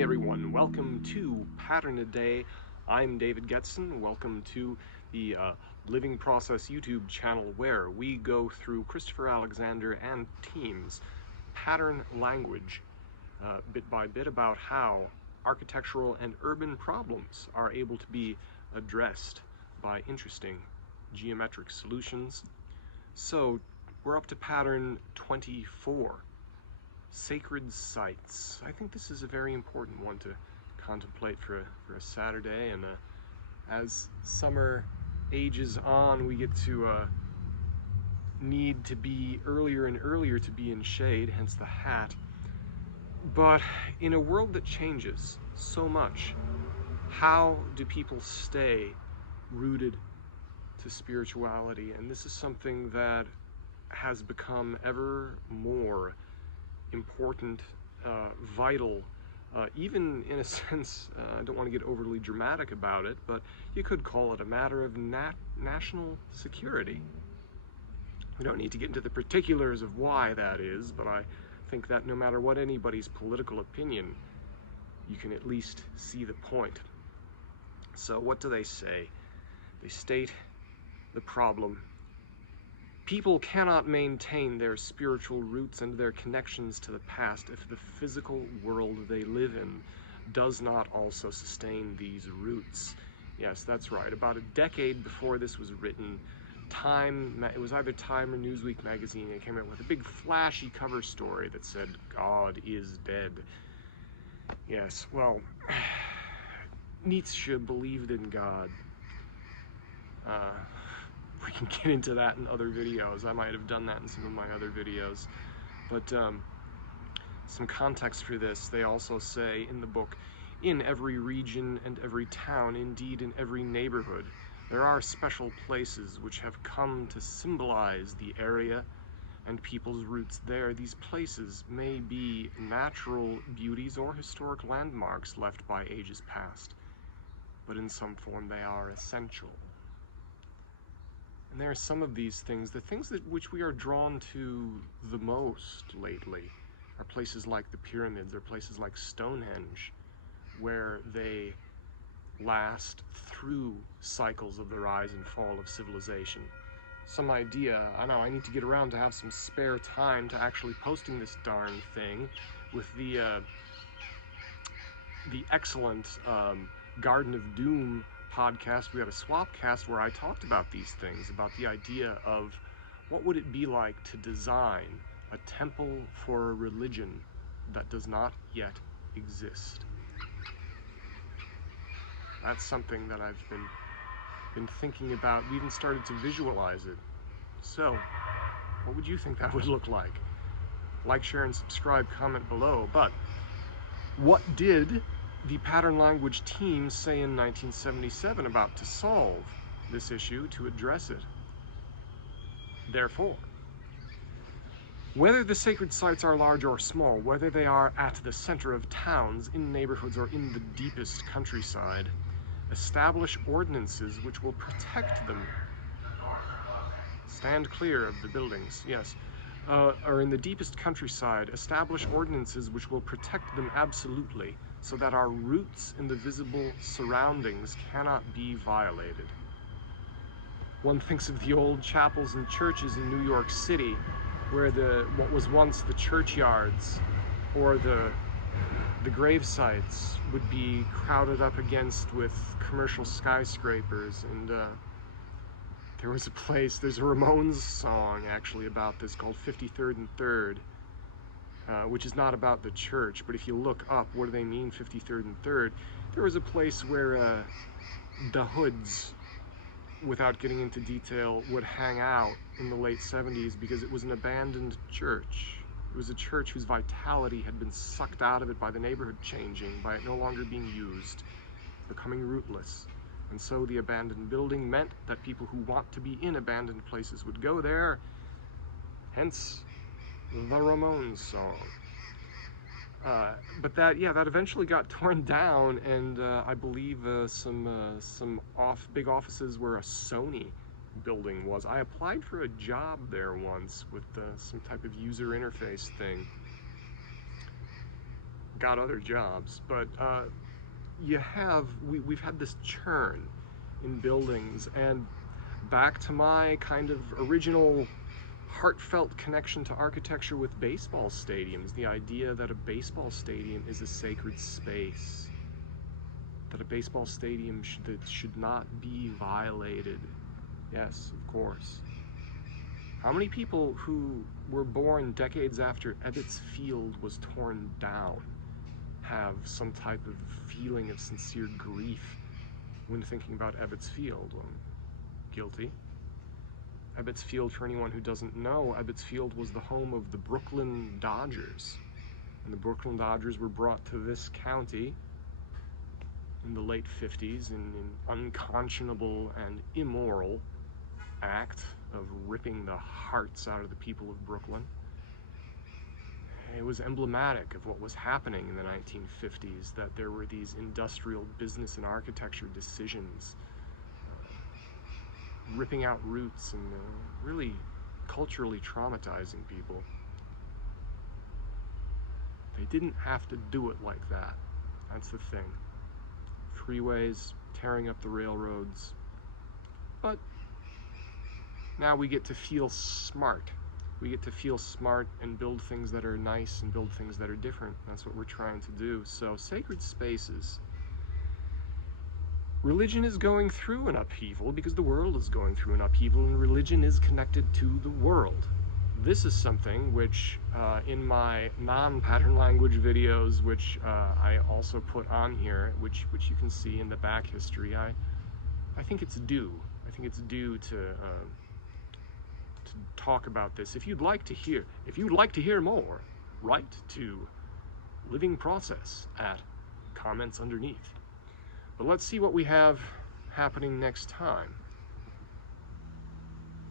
morning, everyone. Welcome to Pattern a Day. I'm David Getson. Welcome to the Living Process YouTube channel, where we go through Christopher Alexander and team's pattern language bit by bit about how architectural and urban problems are able to be addressed by interesting geometric solutions. So we're up to pattern 24. Sacred sites. I think this is a very important one to contemplate for a Saturday, and as summer ages on, we get to need to be earlier and earlier to be in shade, hence the hat. But in a world that changes so much, how do people stay rooted to spirituality? And this is something that has become ever more important, vital, even in a sense, I don't want to get overly dramatic about it, but you could call it a matter of national security. We don't need to get into the particulars of why that is, but I think that no matter what anybody's political opinion, you can at least see the point. So what do they say? They state the problem. People cannot maintain their spiritual roots and their connections to the past if the physical world they live in does not also sustain these roots. Yes, that's right. About a decade before this was written, Time, it was either Time or Newsweek magazine, it came out with a big flashy cover story that said, "God is dead." Yes, well, Nietzsche believed in God. We can get into that in other videos. I might have done that in some of my other videos. But some context for this, they also say in the book, in every region and every town, indeed in every neighborhood, there are special places which have come to symbolize the area and people's roots there. These places may be natural beauties or historic landmarks left by ages past, but in some form they are essential. And there are some of these things, the things that which we are drawn to the most lately are places like the pyramids, or places like Stonehenge, where they last through cycles of the rise and fall of civilization. Some idea, I know I need to get around to have some spare time to actually posting this darn thing with the excellent Garden of Doom podcast. We had a swapcast where I talked about these things, about the idea of what would it be like to design a temple for a religion that does not yet exist. That's something that I've been thinking about. We even started to visualize it. So, what would you think that would look like? Like, share, and subscribe, comment below. But what did the pattern language team say in 1977 about to solve this issue, to address it? Therefore, whether the sacred sites are large or small, whether they are at the center of towns, in neighborhoods, or in the deepest countryside, establish ordinances which will protect them. Stand clear of the buildings, yes. Or in the deepest countryside, establish ordinances which will protect them absolutely, so that our roots in the visible surroundings cannot be violated. One thinks of the old chapels and churches in New York City, where what was once the churchyards or the grave sites would be crowded up against with commercial skyscrapers. And there was a place, there's a Ramones song actually about this called 53rd and 3rd, which is not about the church, but if you look up what do they mean 53rd and 3rd, there was a place where the Hoods, without getting into detail, would hang out in the late 70s because it was an abandoned church. It was a church whose vitality had been sucked out of it by the neighborhood changing, by it no longer being used, becoming rootless. And so the abandoned building meant that people who want to be in abandoned places would go there, hence the Ramones song. But that eventually got torn down, and I believe some big offices where a Sony building was. I applied for a job there once with some type of user interface thing. got other jobs, but we've had this churn in buildings, and back to my kind of original heartfelt connection to architecture with baseball stadiums, the idea that a baseball stadium is a sacred space, that a baseball stadium should not be violated. Yes, of course. How many people who were born decades after Ebbets Field was torn down have some type of feeling of sincere grief when thinking about Ebbets Field? Well, guilty. Ebbets Field, for anyone who doesn't know, Ebbets Field was the home of the Brooklyn Dodgers. And the Brooklyn Dodgers were brought to this county in the late 50s in an unconscionable and immoral act of ripping the hearts out of the people of Brooklyn. It was emblematic of what was happening in the 1950s, that there were these industrial business and architecture decisions ripping out roots and really culturally traumatizing people. They didn't have to do it like that. That's the thing. Freeways, tearing up the railroads. But now we get to feel smart. We get to feel smart and build things that are nice and build things that are different. That's what we're trying to do. So sacred spaces. Religion is going through an upheaval because the world is going through an upheaval, and religion is connected to the world. This is something which in my non-pattern language videos, which I also put on here, which you can see in the back history, I think it's due. I think it's due to talk about this. If you'd like to hear more, write to Living Process at comments underneath. But let's see what we have happening next time.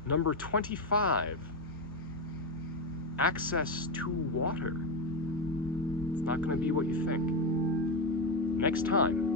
Number 25, access to water. It's not going to be what you think. Next time